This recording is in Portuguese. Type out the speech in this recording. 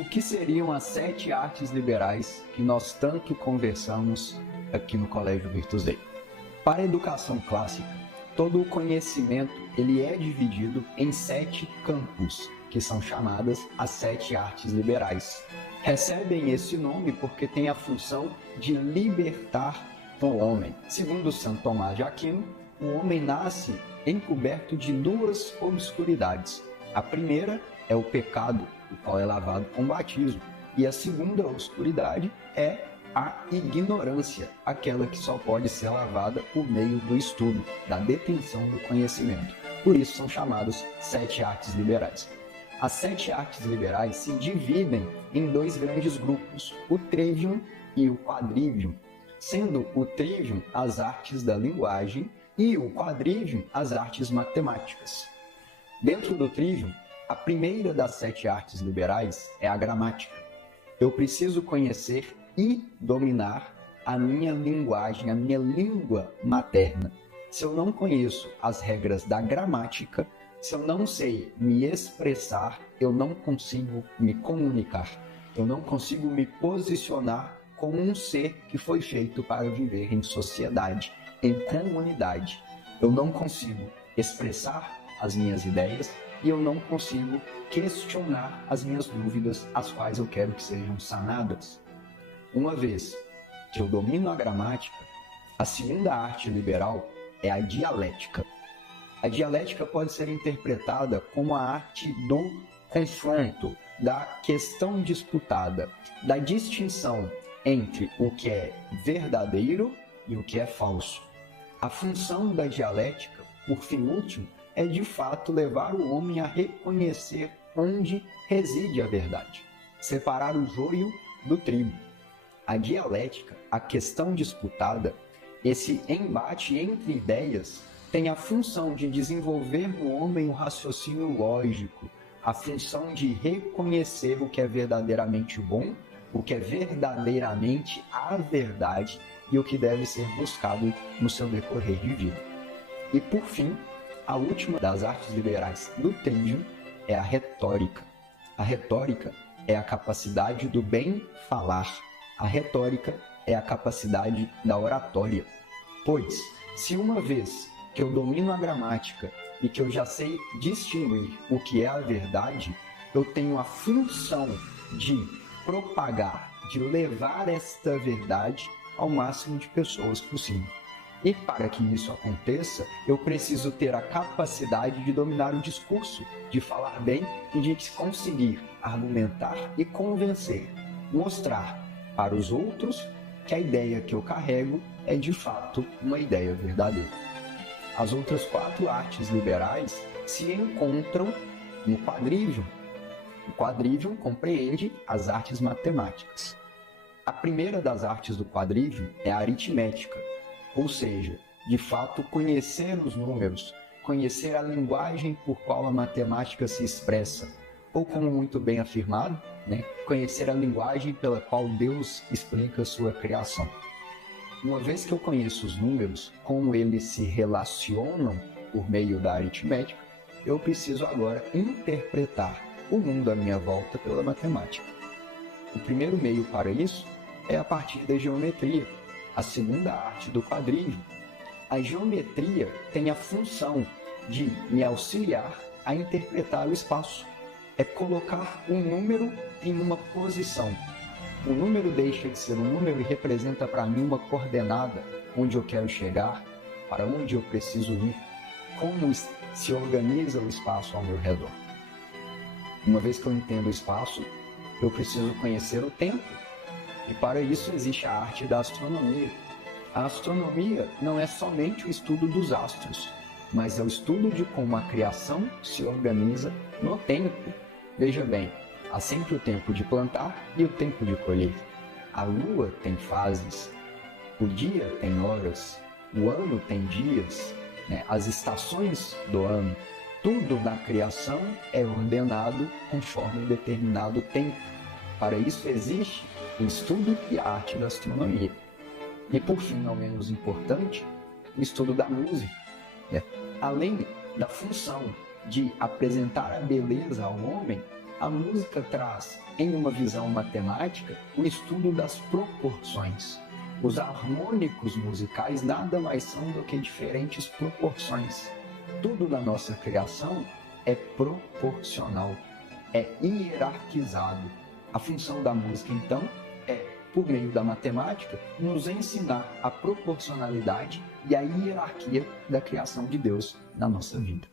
O que seriam as 7 artes liberais que nós tanto conversamos aqui no Colégio Virtus Dei? Para a educação clássica, todo o conhecimento ele é dividido em 7 campos, que são chamadas as 7 artes liberais. Recebem esse nome porque tem a função de libertar o homem. Segundo Santo Tomás de Aquino, o homem nasce encoberto de 2 obscuridades. A primeira é o pecado, o qual é lavado com batismo. E a segunda obscuridade é a ignorância, aquela que só pode ser lavada por meio do estudo, da detenção do conhecimento. Por isso são chamadas 7 artes liberais. As 7 artes liberais se dividem em 2 grandes grupos, o trivium e o quadrivium, sendo o trivium as artes da linguagem e o quadrivium as artes matemáticas. Dentro do trivium, a primeira das 7 artes liberais é a gramática. Eu preciso conhecer e dominar a minha linguagem, a minha língua materna. Se eu não conheço as regras da gramática, se eu não sei me expressar, eu não consigo me comunicar. Eu não consigo me posicionar como um ser que foi feito para viver em sociedade, em comunidade. Eu não consigo expressar as minhas ideias e eu não consigo questionar as minhas dúvidas, as quais eu quero que sejam sanadas. Uma vez que eu domino a gramática, a segunda arte liberal é a dialética. A dialética pode ser interpretada como a arte do confronto, da questão disputada, da distinção entre o que é verdadeiro e o que é falso. A função da dialética, por fim último, é de fato levar o homem a reconhecer onde reside a verdade, separar o joio do trigo. A dialética, a questão disputada, esse embate entre ideias, tem a função de desenvolver no homem o raciocínio lógico, a função de reconhecer o que é verdadeiramente bom, o que é verdadeiramente a verdade e o que deve ser buscado no seu decorrer de vida. E por fim, a última das artes liberais do trivium é a retórica. A retórica é a capacidade do bem falar. A retórica é a capacidade da oratória. Pois, se uma vez que eu domino a gramática e que eu já sei distinguir o que é a verdade, eu tenho a função de propagar, de levar esta verdade ao máximo de pessoas possível. E para que isso aconteça, eu preciso ter a capacidade de dominar o discurso, de falar bem e de conseguir argumentar e convencer, mostrar para os outros que a ideia que eu carrego é de fato uma ideia verdadeira. As outras 4 artes liberais se encontram no quadrivium. O quadrivium compreende as artes matemáticas. A primeira das artes do quadrivium é a aritmética, ou seja, de fato conhecer os números, conhecer a linguagem por qual a matemática se expressa, ou como muito bem afirmado, conhecer a linguagem pela qual Deus explica a sua criação. Uma vez que eu conheço os números, como eles se relacionam por meio da aritmética, eu preciso agora interpretar o mundo à minha volta pela matemática. O primeiro meio para isso é a partir da geometria, a segunda arte do quadrivium. A geometria tem a função de me auxiliar a interpretar o espaço. É colocar um número em uma posição. O número deixa de ser um número e representa para mim uma coordenada, onde eu quero chegar, para onde eu preciso ir, como se organiza o espaço ao meu redor. Uma vez que eu entendo o espaço, eu preciso conhecer o tempo. E para isso existe a arte da astronomia. A astronomia não é somente o estudo dos astros, mas é o estudo de como a criação se organiza no tempo. Veja bem, há sempre o tempo de plantar e o tempo de colher. A lua tem fases, o dia tem horas, o ano tem dias, as estações do ano. Tudo na criação é ordenado conforme um determinado tempo. Para isso existe o estudo e a arte da astronomia. E por fim, não menos importante, o estudo da música. Além da função de apresentar a beleza ao homem, A música traz, em uma visão matemática, o estudo das proporções. Os harmônicos musicais nada mais são do que diferentes proporções. Tudo na nossa criação é proporcional, é hierarquizado. A função da música, então, é, por meio da matemática, nos ensinar a proporcionalidade e a hierarquia da criação de Deus na nossa vida.